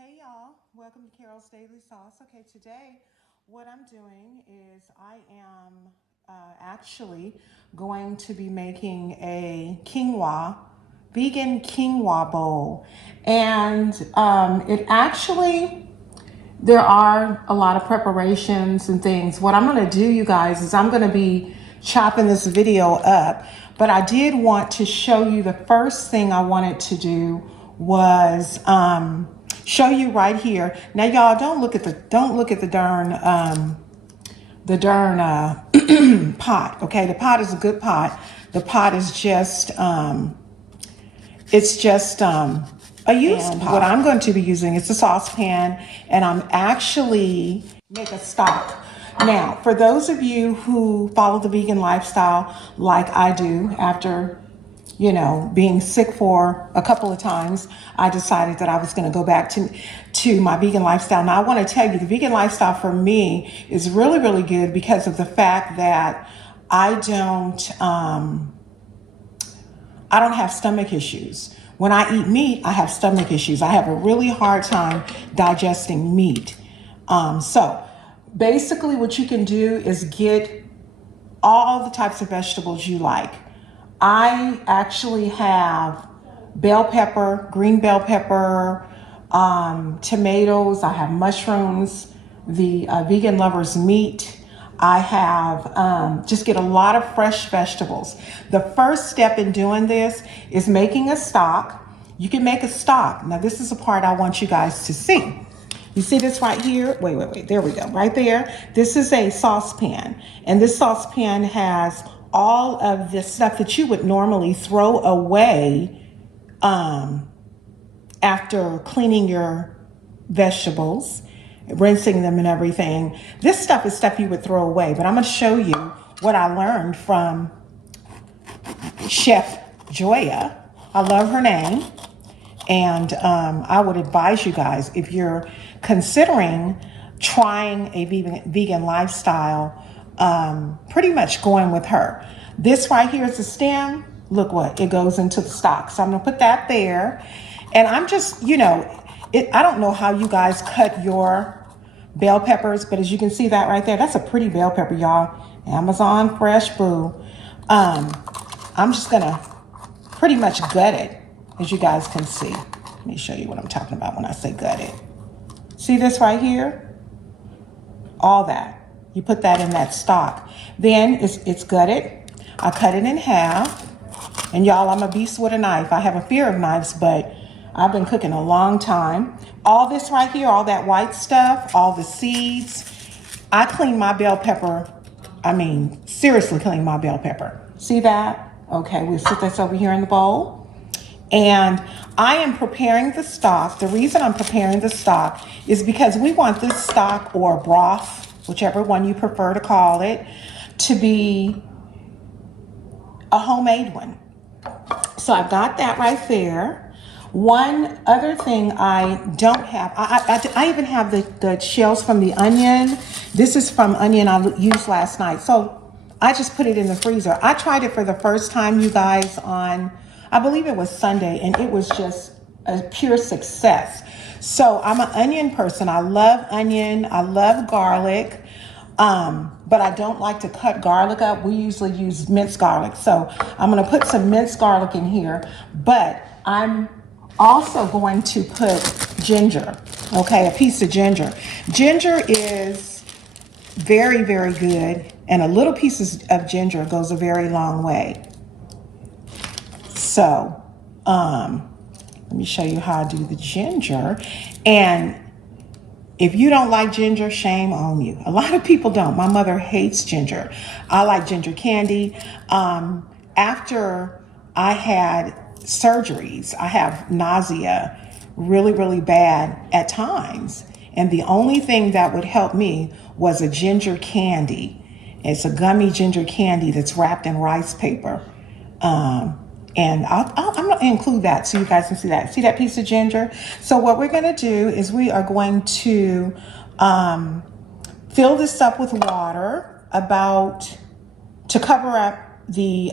Hey y'all, welcome to Carol's Daily Sauce. Okay, today what I'm doing is I am actually going to be making a quinoa, vegan quinoa bowl. And it actually, there are a lot of preparations and things. What I'm going to do, you guys, is I'm going to be chopping this video up. But I did want to show you the first thing I wanted to do was show you right here. Now, y'all, don't look at the darn pot. Okay, the pot is a good pot. The pot is just it's just a used pot. What I'm going to be using is a saucepan, and I'm actually make a stock. Now, for those of you who follow the vegan lifestyle like I do, after being sick for a couple of times, I decided that I was going to go back to my vegan lifestyle. Now, I want to tell you, the vegan lifestyle for me is really, really good because of the fact that I don't have stomach issues. When I eat meat, I have stomach issues. I have a really hard time digesting meat. So basically what you can do is get all the types of vegetables you like. I actually have bell pepper, green bell pepper, tomatoes. I have mushrooms, the vegan lovers meat. I have just get a lot of fresh vegetables. The first step in doing this is making a stock. You can make a stock. Now this is the part I want you guys to see. You see this right here? Wait. There we go. Right there. This is a saucepan. And this saucepan has all of the stuff that you would normally throw away after cleaning your vegetables, rinsing them and everything. This stuff is stuff you would throw away. But I'm going to show you what I learned from Chef Joya. I love her name. And I would advise you guys, if you're considering trying a vegan lifestyle, pretty much going with her. This right here is the stem. Look what, it goes into the stock. So I'm going to put that there. And I'm just, I don't know how you guys cut your bell peppers, but as you can see that right there, that's a pretty bell pepper, y'all. Amazon fresh, boo. I'm just going to pretty much gut it. As you guys can see, let me show you what I'm talking about when I say gutted. See this right here? All that. You put that in that stock. Then it's gutted. I cut it in half. And y'all, I'm a beast with a knife. I have a fear of knives, but I've been cooking a long time. All this right here, all that white stuff, all the seeds. I clean my bell pepper. I mean, seriously clean my bell pepper. See that? Okay, we'll sit this over here in the bowl. And I am preparing the stock. The reason I'm preparing the stock is because we want this stock or broth, whichever one you prefer to call it, to be a homemade one. So I've got that right there. One other thing I don't have, I even have the shells from the onion. This is from onion I used last night. So I just put it in the freezer. I tried it for the first time, you guys, on I believe it was Sunday, and it was just a pure success. So I'm an onion person. I love onion. I love garlic, but I don't like to cut garlic up. We usually use minced garlic. So I'm going to put some minced garlic in here, but I'm also going to put ginger, okay, a piece of ginger. Ginger is very, very good, and a little piece of ginger goes a very long way. So, let me show you how I do the ginger. And if you don't like ginger, shame on you. A lot of people don't. My mother hates ginger. I like ginger candy. After I had surgeries, I have nausea really, really bad at times. And the only thing that would help me was a ginger candy. It's a gummy ginger candy that's wrapped in rice paper. And I'm going to include that so you guys can see that. See that piece of ginger? So what we're going to do is we are going to fill this up with water to cover up the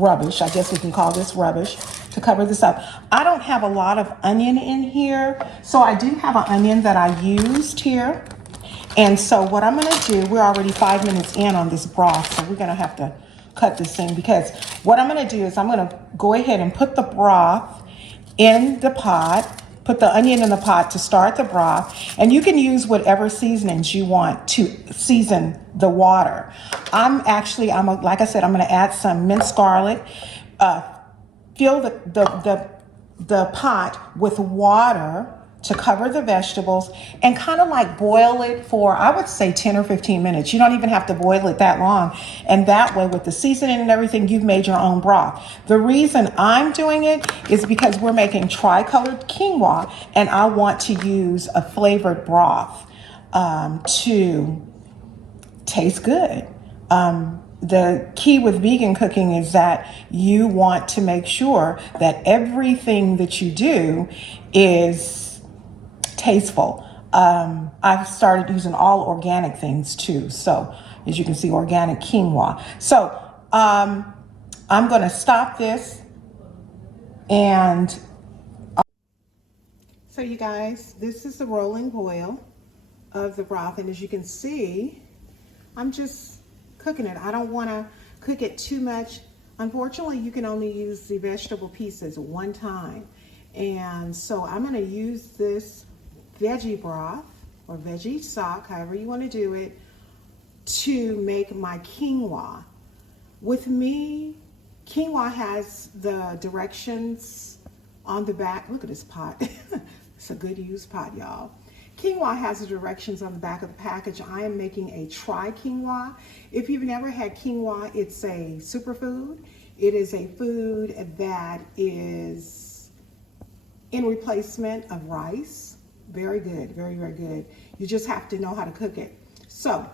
rubbish. I guess we can call this rubbish to cover this up. I don't have a lot of onion in here, so I do have an onion that I used here. And so what I'm gonna do, we're already 5 minutes in on this broth, so we're gonna have to cut this thing, because what I'm gonna do is I'm gonna go ahead and put the broth in the pot, put the onion in the pot to start the broth, and you can use whatever seasonings you want to season the water. Like I said, I'm gonna add some minced garlic, fill the pot with water to cover the vegetables, and kind of like boil it for, I would say, 10 or 15 minutes. You don't even have to boil it that long. And that way, with the seasoning and everything, you've made your own broth. The reason I'm doing it is because we're making tri-colored quinoa, and I want to use a flavored broth to taste good. The key with vegan cooking is that you want to make sure that everything that you do is tasteful. I've started using all organic things too. So as you can see, organic quinoa. So I'm going to stop this. And so you guys, this is the rolling boil of the broth. And as you can see, I'm just cooking it. I don't want to cook it too much. Unfortunately, you can only use the vegetable pieces one time. And so I'm going to use this veggie broth or veggie stock, however you want to do it, to make my quinoa. With me, quinoa has the directions on the back. Look at this pot. It's a good used pot, y'all. Quinoa has the directions on the back of the package. I am making a tri-quinoa. If you've never had quinoa, it's a superfood. It is a food that is in replacement of rice. Very good, very, very good. You just have to know how to cook it. So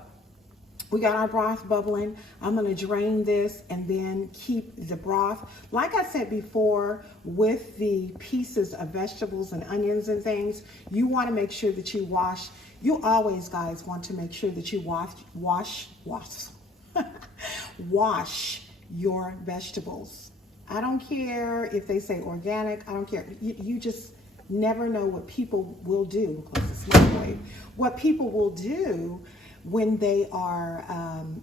we got our broth bubbling. I'm gonna drain this and then keep the broth. Like I said before, with the pieces of vegetables and onions and things, you wanna make sure that you wash. You always, guys, want to make sure that you wash your vegetables. I don't care if they say organic, I don't care. You just never know what people will do. What people will do when they are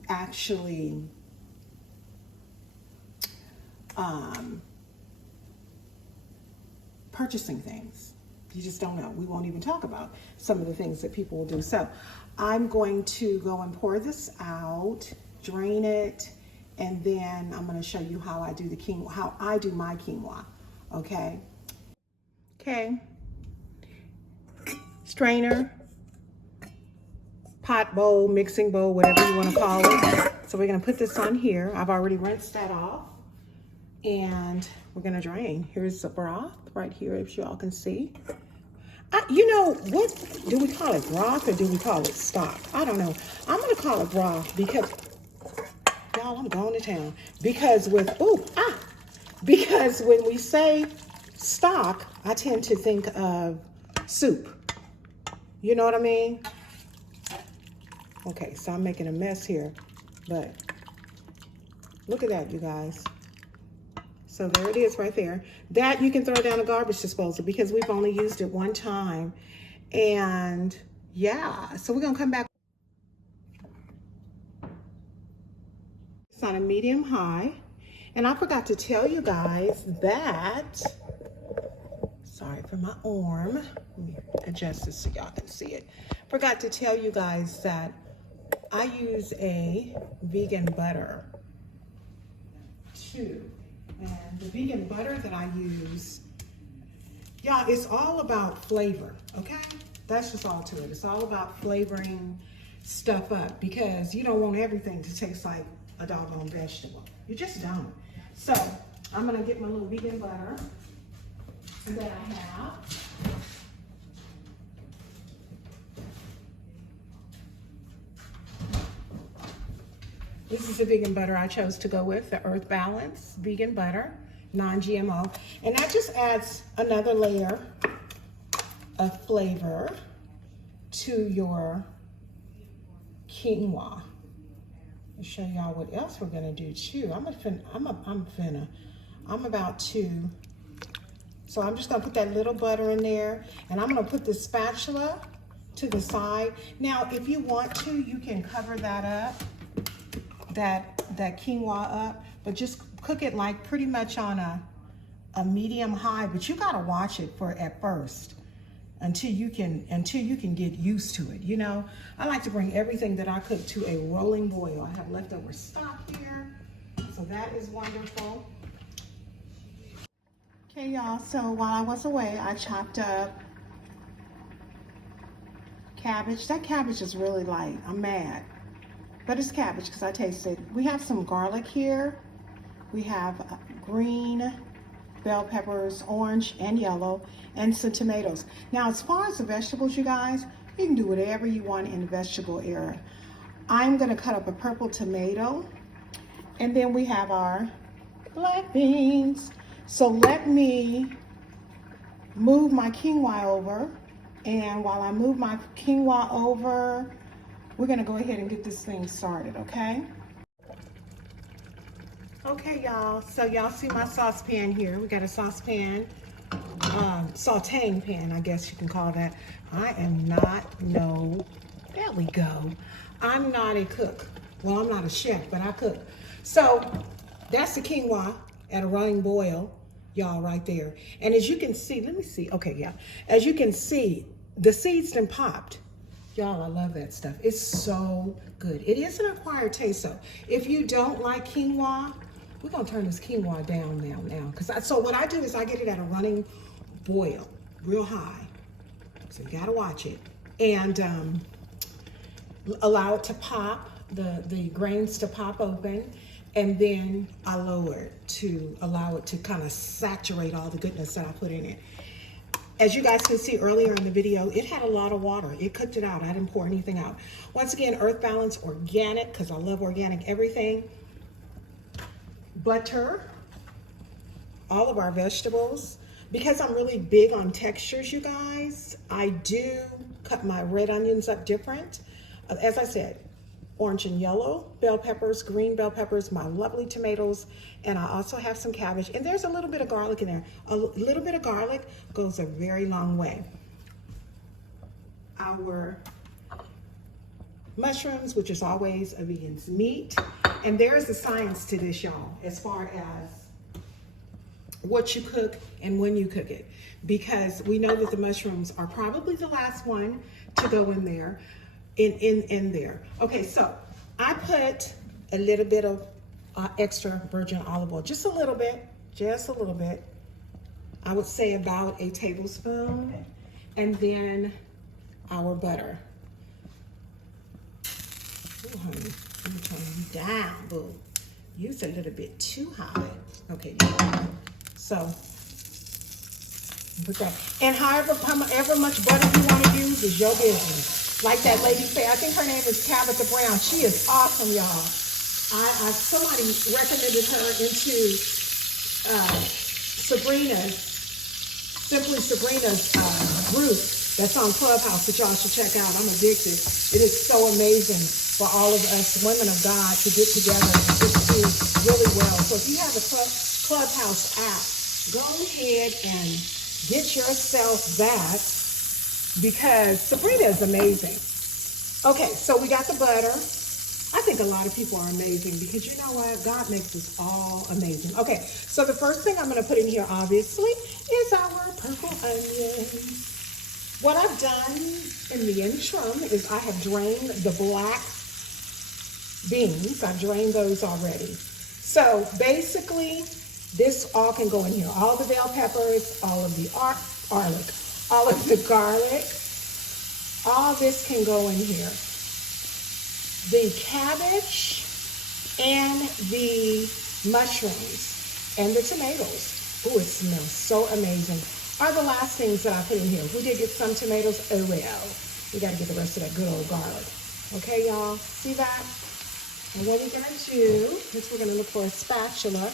actually purchasing things. You just don't know. We won't even talk about some of the things that people will do. So I'm going to go and pour this out, drain it, and then I'm going to show you how I do the quinoa, how I do my quinoa. Okay. Okay. Strainer, pot bowl, mixing bowl, whatever you want to call it. So we're going to put this on here. I've already rinsed that off. And we're going to drain. Here's the broth right here, if you all can see. You know, what do we call it, broth, or do we call it stock? I don't know. I'm going to call it broth because, y'all, I'm going to town. Because because when we say stock, I tend to think of soup. You know what I mean? Okay, so I'm making a mess here, but look at that, you guys. So there it is right there. That you can throw down a garbage disposal because we've only used it one time. And yeah, so we're gonna come back. It's on a medium high. And I forgot to tell you guys that, sorry for my arm. Let me adjust this so y'all can see it. Forgot to tell you guys that I use a vegan butter too. And the vegan butter that I use, y'all, it's all about flavor, okay? That's just all to it. It's all about flavoring stuff up because you don't want everything to taste like a doggone vegetable. You just don't. So I'm gonna get my little vegan butter that I have. This is the vegan butter I chose to go with, the Earth Balance vegan butter, non-GMO. And that just adds another layer of flavor to your quinoa. to show y'all what else we're gonna do too. I'm about to, so I'm just gonna put that little butter in there, and I'm gonna put the spatula to the side. Now, if you want to, you can cover that up, that quinoa up, but just cook it like pretty much on a medium high, but you gotta watch it for at first until you can get used to it. You know, I like to bring everything that I cook to a rolling boil. I have leftover stock here, so that is wonderful. Okay, y'all, so while I was away, I chopped up cabbage. That cabbage is really light. I'm mad, but it's cabbage because I tasted. We have some garlic here. We have green bell peppers, orange and yellow, and some tomatoes. Now, as far as the vegetables, you guys, you can do whatever you want in the vegetable area. I'm gonna cut up a purple tomato, and then we have our black beans. So let me move my quinoa over, and while I move my quinoa over, we're gonna go ahead and get this thing started, okay? Okay, y'all, so y'all see my saucepan here. We got a saucepan, sauteing pan, I guess you can call that. I am not there we go. I'm not a cook. Well, I'm not a chef, but I cook. So that's the quinoa at a running boil, y'all, right there. And as you can see, let me see, okay, yeah. As you can see, the seeds done popped. Y'all, I love that stuff. It's so good. It is an acquired taste, so if you don't like quinoa, we're gonna turn this quinoa down now. So what I do is I get it at a running boil, real high. So you gotta watch it. And allow it to pop, the grains to pop open, and then I lower it to allow it to kind of saturate all the goodness that I put in it. As you guys can see earlier in the video, it had a lot of water. It cooked it out. I didn't pour anything out. Once again, earth balance, organic, because I love organic everything. Butter, all of our vegetables. Because I'm really big on textures, you guys, I do cut my red onions up different. As I said, orange and yellow bell peppers, green bell peppers, my lovely tomatoes, and I also have some cabbage. And there's a little bit of garlic in there. A little bit of garlic goes a very long way. Our mushrooms, which is always a vegan's meat. And there's the science to this, y'all, as far as what you cook and when you cook it. Because we know that the mushrooms are probably the last one to go in there. In there. Okay, so I put a little bit of extra virgin olive oil, just a little bit. I would say about a tablespoon, and then our butter. Ooh, honey, let me turn you down, boo. You's a little bit too hot. Okay, so put that. And however much butter you want to use is your business. Like that lady said, I think her name is Tabitha Brown. She is awesome, y'all. Somebody recommended her into Simply Sabrina's group that's on Clubhouse that y'all should check out. I'm addicted. It is so amazing for all of us women of God to get together and just do really well. So if you have the Clubhouse app, go ahead and get yourself that, because Sabrina is amazing. Okay, so we got the butter. I think a lot of people are amazing because you know what? God makes us all amazing. Okay, so the first thing I'm going to put in here, obviously, is our purple onions. What I've done in the interim is I have drained the black beans. I've drained those already. So basically, this all can go in here. All the bell peppers, all of the garlic, all of the garlic, all this can go in here. The cabbage and the mushrooms and the tomatoes, oh, it smells so amazing, are the last things that I put in here. We did get some tomatoes, oh well. We gotta get the rest of that good old garlic. Okay, y'all, see that? And what we're gonna do is we're gonna look for a spatula.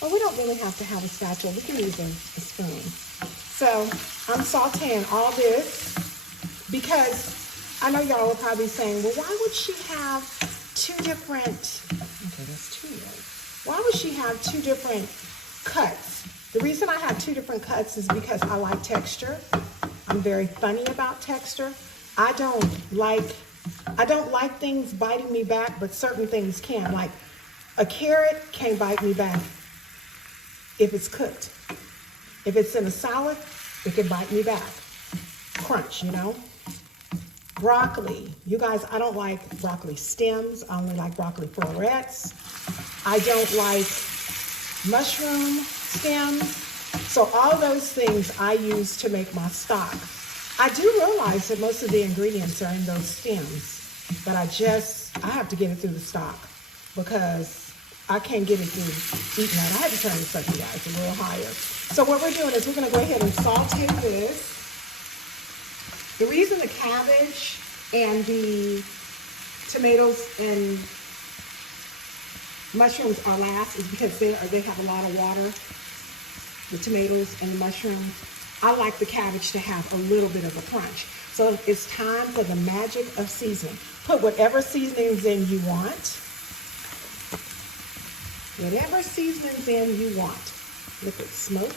Well, we don't really have to have a spatula. We can use a spoon. So I'm sauteing all this because I know y'all are probably saying, well, why would she have two different, okay, that's two. Why would she have two different cuts? The reason I have two different cuts is because I like texture. I'm very funny about texture. I don't like things biting me back, but certain things can. Like a carrot can't bite me back if it's cooked. If it's in a salad, it can bite me back. Crunch, you know? Broccoli. You guys, I don't like broccoli stems. I only like broccoli florets. I don't like mushroom stems. So all those things I use to make my stock. I do realize that most of the ingredients are in those stems, but I have to get it through the stock because I can't get it through eating that. I had to turn this up, you guys, a little higher. So what we're doing is we're gonna go ahead and saute this. The reason the cabbage and the tomatoes and mushrooms are last is because they have a lot of water. The tomatoes and the mushrooms. I like the cabbage to have a little bit of a crunch. So it's time for the magic of seasoning. Put whatever seasonings in you want. Whatever seasonings in you want. Let it smoke.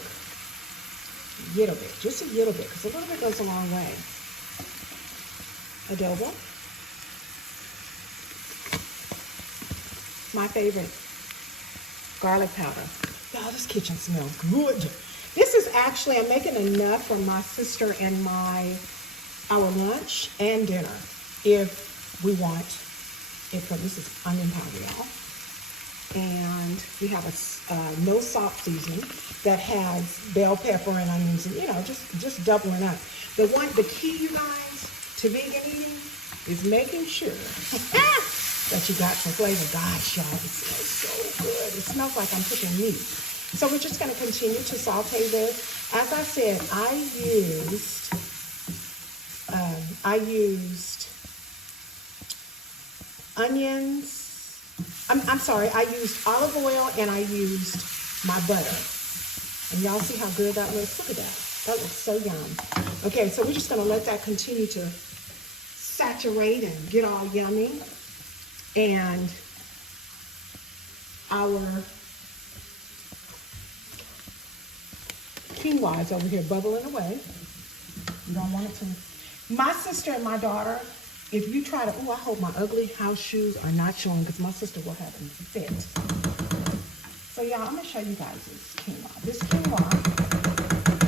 A little bit, just a little bit, because a little bit goes a long way. Adobo. My favorite. Garlic powder. Y'all, this kitchen smells good. This is actually, I'm making enough for my sister and our lunch and dinner if we want it. This is onion powder, y'all. And we have a no salt seasoning that has bell pepper and onions and, you know, just doubling up. The key, you guys, to vegan eating is making sure that you got some flavor. Gosh, y'all, it smells so good. It smells like I'm cooking meat. So we're just going to continue to saute this. As I said, I used onions. I'm sorry, I used olive oil and I used my butter. And y'all see how good that looks? Look at that. That looks so yum. Okay, so we're just going to let that continue to saturate and get all yummy. And our quinoa is over here bubbling away. You don't want it to. My sister and my daughter, if you try to, I hope my ugly house shoes are not showing because my sister will have them fit. So y'all, I'm gonna show you guys this quinoa. This quinoa,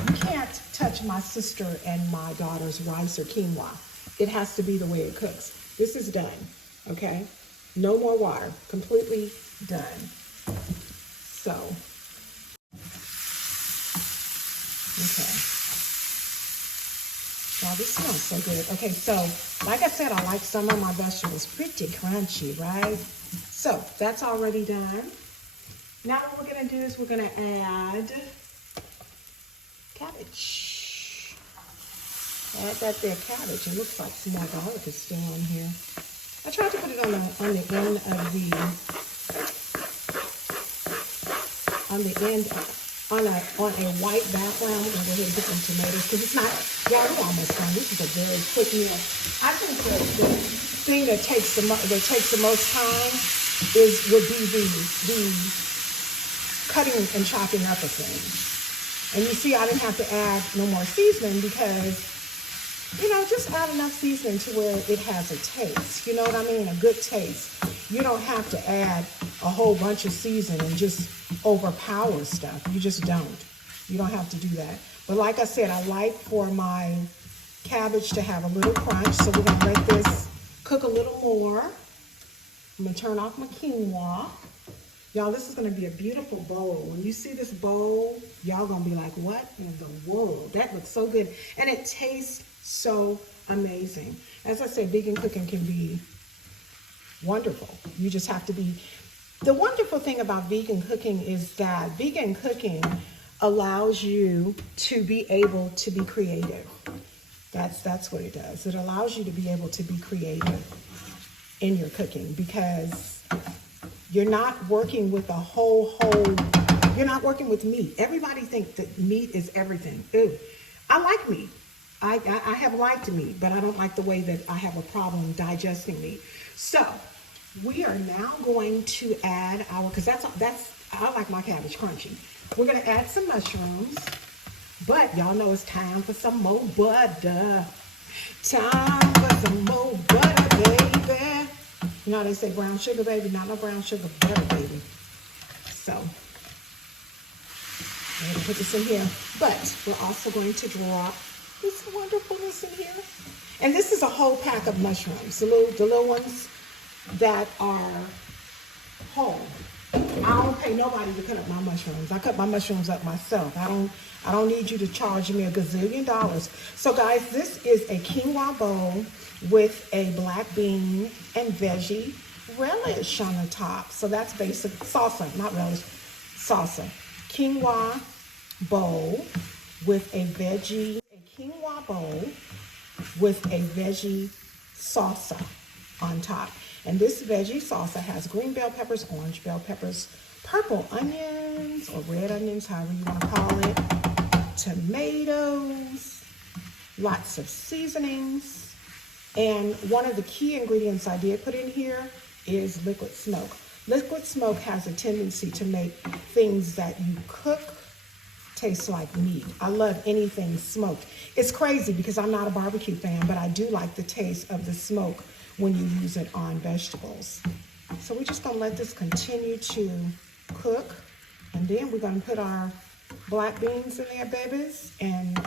you can't touch my sister and my daughter's rice or quinoa. It has to be the way it cooks. This is done, okay? No more water, completely done. So, okay. Wow, this smells so good. Okay, so like I said, I like some of my vegetables pretty crunchy, right? So that's already done. Now what we're gonna do is we're gonna add cabbage. Add that there cabbage. It looks like some more garlic is still on here. I tried to put it on the end of on a white background. We're gonna go ahead and put some tomatoes because it's not, yeah, we're almost done. This is a very quick meal. I think the thing that takes the most time would be the cutting and chopping up of things. And you see, I didn't have to add no more seasoning because, you know, just add enough seasoning to where it has a taste. You know what I mean? A good taste. You don't have to add a whole bunch of seasoning and just overpower stuff. You just don't. You don't have to do that. But like I said, I like for my cabbage to have a little crunch. So we're gonna let this cook a little more. I'm gonna turn off my quinoa. Y'all, this is gonna be a beautiful bowl. When you see this bowl, y'all gonna be like, what in the world? That looks so good. And it tastes so amazing. As I said, vegan cooking can be wonderful. You just have to be. The wonderful thing about vegan cooking is that vegan cooking allows you to be able to be creative. That's what it does. It allows you to be able to be creative in your cooking because you're not working with you're not working with meat. Everybody thinks that meat is everything. Ew. I like meat. I have liked meat, but I don't like the way that I have a problem digesting meat. So We are now going to add our, because I like my cabbage crunchy. We're gonna add some mushrooms, but y'all know it's time for some more butter. Time for some more butter, baby. You know they say brown sugar, baby, not no brown sugar, butter, baby. So, I'm gonna put this in here, but we're also going to drop this wonderfulness in here. And this is a whole pack of mushrooms, the little ones that are whole. I don't pay nobody to cut up my mushrooms. I cut my mushrooms up myself. I don't need you to charge me a gazillion dollars. So guys, this is a quinoa bowl with a black bean and veggie relish on the top. So that's basic salsa, not relish, salsa. Quinoa bowl with a quinoa bowl with a veggie salsa on top. And this veggie salsa has green bell peppers, orange bell peppers, purple onions or red onions, however you want to call it, tomatoes, lots of seasonings. And one of the key ingredients I did put in here is liquid smoke. Liquid smoke has a tendency to make things that you cook taste like meat. I love anything smoked. It's crazy because I'm not a barbecue fan, but I do like the taste of the smoke when you use it on vegetables. So we're just gonna let this continue to cook. And then we're gonna put our black beans in there, babies. And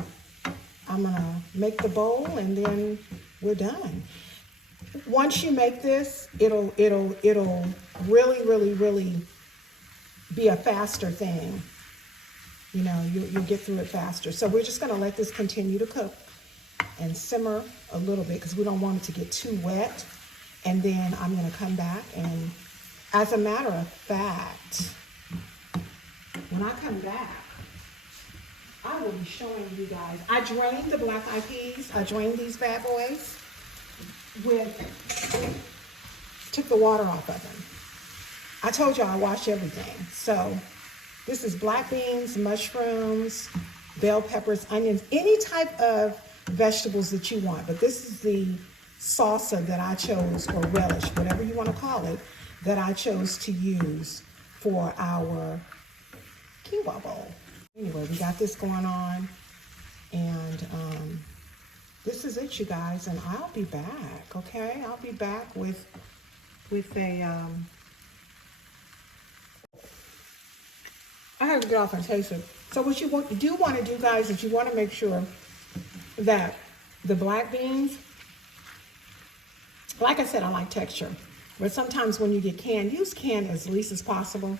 I'm gonna make the bowl and then we're done. Once you make this, it'll really be a faster thing. You know, you'll get through it faster. So we're just gonna let this continue to cook and simmer a little bit because we don't want it to get too wet. And then I'm gonna come back, and as a matter of fact, when I come back, I will be showing you guys. I drained the black eyed peas. I drained these bad boys took the water off of them. I told you I wash everything. So this is black beans, mushrooms, bell peppers, onions, any type of vegetables that you want. But this is the salsa that I chose, or relish, whatever you want to call it, that I chose to use for our quinoa bowl. Anyway, we got this going on, and this is it, you guys, and I'll be back, okay? I'll be back with a, I have to get off and taste it. So what you do want to do, guys, is you want to make sure that the black beans, like I said, I like texture, but sometimes when you get canned, use canned as least as possible.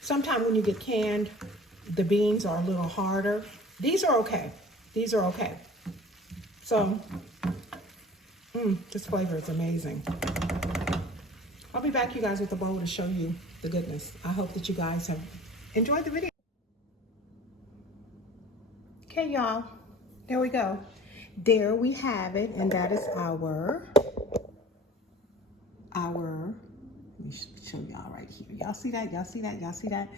Sometimes when you get canned, the beans are a little harder. These are okay. These are okay. So, this flavor is amazing. I'll be back, you guys, with a bowl to show you the goodness. I hope that you guys have enjoyed the video. Okay, y'all, there we go. There we have it, and that is our, let me show y'all right here. Y'all see that? Y'all see that? Y'all see that?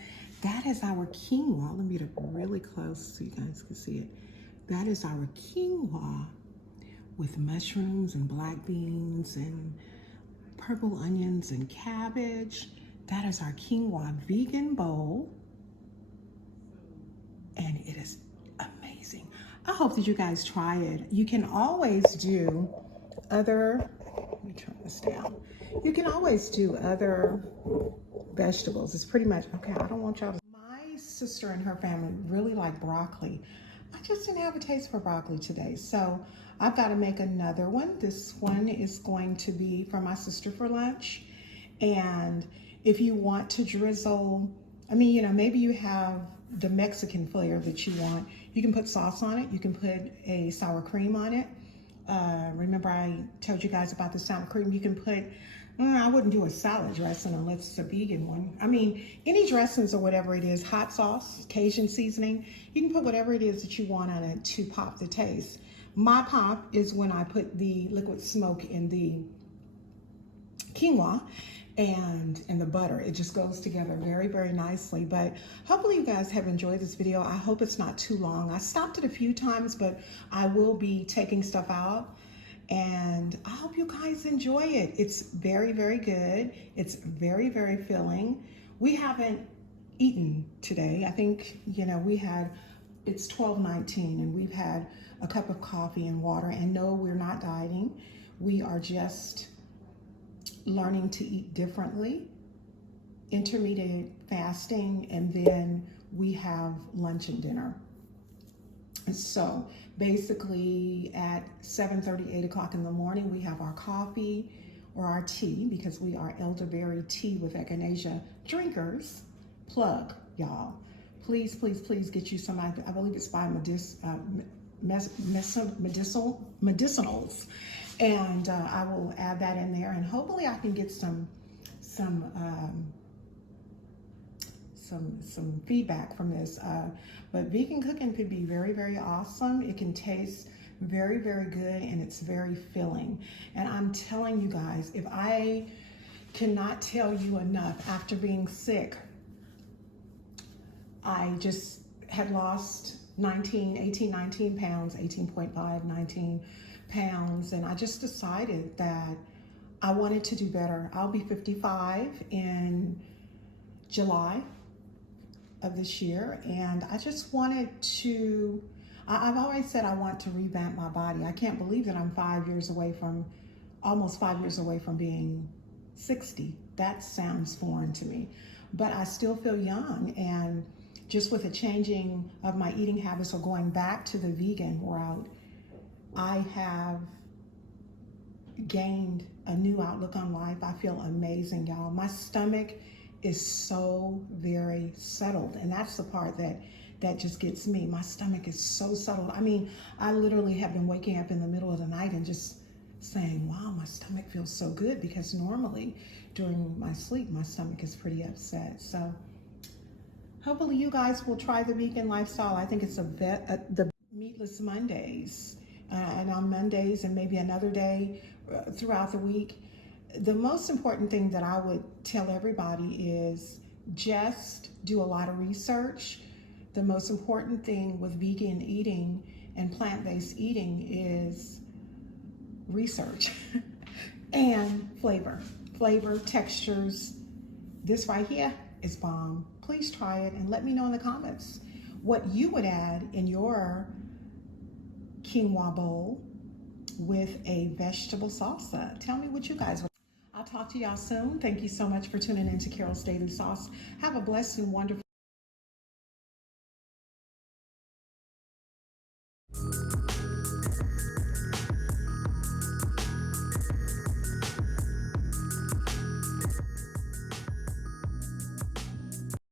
That is our quinoa. Let me get up really close so you guys can see it. That is our quinoa with mushrooms and black beans and purple onions and cabbage. That is our quinoa vegan bowl. And it is amazing. I hope that you guys try it. You can always do other, let me turn this down. You can always do other vegetables. It's pretty much, okay, I don't want y'all to, my sister and her family really like broccoli. I just didn't have a taste for broccoli today, so I've got to make another one. This one is going to be for my sister for lunch. And if you want to drizzle, I mean, you know, maybe you have the Mexican flair that you want, you can put sauce on it. You can put a sour cream on it. Remember I told you guys about the sour cream? You can put, I wouldn't do a salad dressing unless it's a vegan one. I mean, any dressings or whatever it is, hot sauce, Cajun seasoning, you can put whatever it is that you want on it to pop the taste. My pop is when I put the liquid smoke in the quinoa and the butter. It just goes together very, very nicely. But hopefully you guys have enjoyed this video. I hope it's not too long. I stopped it a few times, but I will be taking stuff out And I hope you guys enjoy it. It's very, very good. It's very, very filling. We haven't eaten today. I think, it's 12:19 and we've had a cup of coffee and water. And no, we're not dieting. We are just learning to eat differently, intermittent fasting, and then we have lunch and dinner. And so basically at 7:30, 8 o'clock in the morning, we have our coffee or our tea, because we are elderberry tea with echinacea drinkers. Plug, y'all. Please, please, please get you some. I believe it's by medicinals. And I will add that in there, and hopefully I can get some feedback from this. But vegan cooking could be very, very awesome. It can taste very, very good, and it's very filling. And I'm telling you guys, if I cannot tell you enough, after being sick, I just had lost 19 pounds, 18.5, 19 pounds. And I just decided that I wanted to do better. I'll be 55 in July of this year. And I just wanted to, I've always said I want to revamp my body. I can't believe that I'm almost 5 years away from being 60. That sounds foreign to me, but I still feel young. And just with the changing of my eating habits, or going back to the vegan route, I have gained a new outlook on life. I feel amazing, y'all. My stomach is so very settled, and that's the part that just gets me. My stomach is so settled. I mean, I literally have been waking up in the middle of the night and just saying, wow, my stomach feels so good, because normally during my sleep, my stomach is pretty upset. So hopefully you guys will try the vegan lifestyle. I think it's the Meatless Mondays, and on Mondays and maybe another day throughout the week. The most important thing that I would tell everybody is just do a lot of research. The most important thing with vegan eating and plant-based eating is research and flavor, textures. This right here is bomb. Please try it and let me know in the comments what you would add in your quinoa bowl with a vegetable salsa. Tell me what you guys would. I'll talk to y'all soon. Thank you so much for tuning in to Carol's Daily Sauce. Have a blessed and wonderful